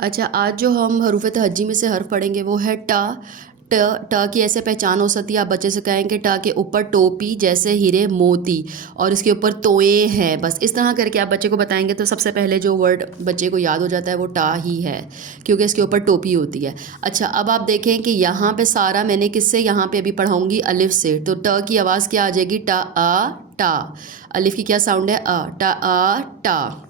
अच्छा, आज जो हम हरूफ तहज्जी में से हर्फ पढ़ेंगे वो है ट। ट ट की ऐसे पहचान हो सकती है, आप बच्चे से कहेंगे ट के ऊपर टोपी जैसे हीरे मोती और इसके ऊपर तोए हैं, बस इस तरह करके आप बच्चे को बताएंगे तो सबसे पहले जो वर्ड बच्चे को याद हो जाता है वो टा ही है, क्योंकि इसके ऊपर टोपी होती है। अच्छा, अब आप देखें कि यहाँ पे सारा मैंने किससे यहाँ पे अभी पढ़ाऊँगी अलिफ से, तो ट की आवाज़ क्या आ जाएगी, टा आ टा। अलिफ की क्या साउंड है, अ, टा आ टा।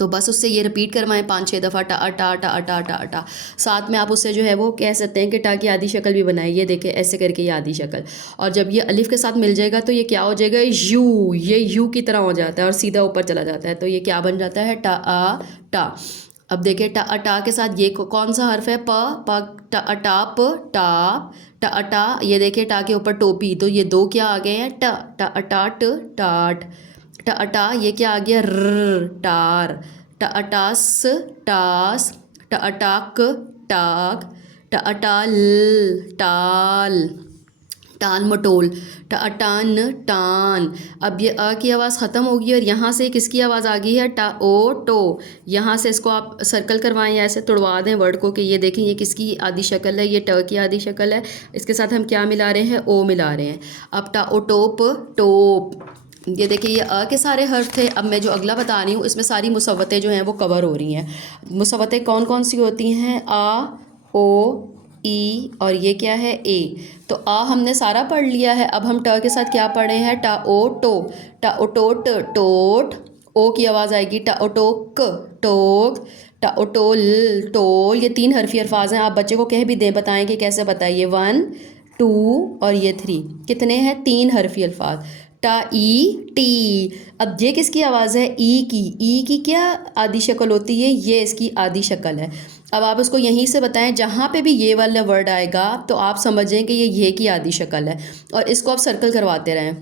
तो बस उससे ये रिपीट करवाएं 5-6 दफ़ा, टा टा टा टा टा टा। साथ में आप उससे जो है वो कह सकते हैं कि टा की आधी शक्ल भी बनाए, ये देखें ऐसे करके ये आधी शक्ल। और जब ये अलिफ के साथ मिल जाएगा तो ये क्या हो जाएगा, यू, ये यू की तरह हो जाता है और सीधा ऊपर चला जाता है, तो ये क्या बन जाता है, टा आ टा। अब देखिए टा टा के साथ ये कौन सा हर्फ है, प प टा टाप टाप टा टा। ये देखिए टा के ऊपर टोपी, तो ये दो क्या आ गए हैं, ट टा टाट टाट। टा ये क्या आ गया, र टार। टास टास टाक टाक टाल टाल टाल मटोल टान टान। अब ये अ की आवाज़ ख़त्म होगी और यहाँ से किसकी आवाज़ आ गई है, टा ओ टो। यहाँ से इसको आप सर्कल करवाएं या ऐसे तुड़वा दें वर्ड को कि ये देखें ये किसकी आधी शक्ल है, ये ट की आधी शक्ल है, इसके साथ हम क्या मिला रहे हैं, ओ मिला रहे हैं। अब टा ओ टोप टोप। ये देखिए ये अ के सारे हर्फ थे। अब मैं जो अगला बता रही हूँ इसमें सारी मुसव्वतें जो हैं वो कवर हो रही हैं। मुसव्वतें कौन कौन सी होती हैं, आ ओ ई और ये क्या है, ए। तो आ हमने सारा पढ़ लिया है, अब हम ट के साथ क्या पढ़े हैं, टा ओ टो। टा ओ टोट टोट। ओ की आवाज़ आएगी टा ओ टोक टोक। टा ओ टोल टोल। ये 3 हरफी अल्फाज हैं, आप बच्चे को कह भी दें, बताएं कि कैसे बताइए, 1 2 और ये 3, कितने हैं, 3 हरफी अल्फाज। टा ई टी। अब ये किसकी आवाज़ है, ई की। ई की क्या आधी शक्ल होती है, ये इसकी आधी शक्ल है। अब आप उसको यहीं से बताएं, जहाँ पे भी ये वाला वर्ड आएगा तो आप समझें कि ये की आधी शक्ल है और इसको आप सर्कल करवाते रहें,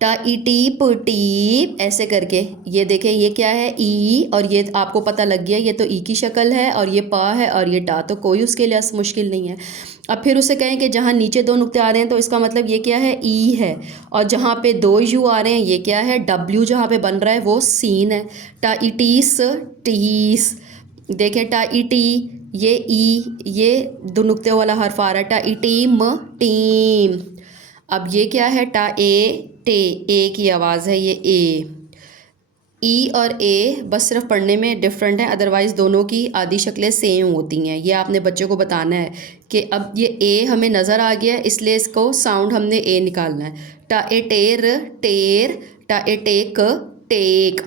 टा ई टीप टीप ऐसे करके। ये देखें ये क्या है, ई, और ये आपको पता लग गया ये तो ई की शक्ल है और ये पा है और ये टा, तो कोई उसके लिए मुश्किल नहीं है। अब फिर उसे कहें कि जहाँ नीचे 2 नुक्ते आ रहे हैं तो इसका मतलब ये क्या है, ई है, और जहाँ पे 2 यू आ रहे हैं ये क्या है, डब्ल्यू जहाँ पे बन रहा है वो सीन है। टा ई टीस टीस। देखें टा ई टी, ये ई, ये 2 नुक्ते वाला हर्फ आ रहा है, टा ई टीम टीम। अब ये क्या है, टा ए टे, ए की आवाज़ है ये ए। ई और ए बस सिर्फ पढ़ने में डिफरेंट है, अदरवाइज़ दोनों की आधी शक्लें सेम होती हैं। ये आपने बच्चे को बताना है कि अब ये ए हमें नज़र आ गया है इसलिए इसको साउंड हमने ए निकालना है। टा ए टेर टेर, टा ए टेक टेक।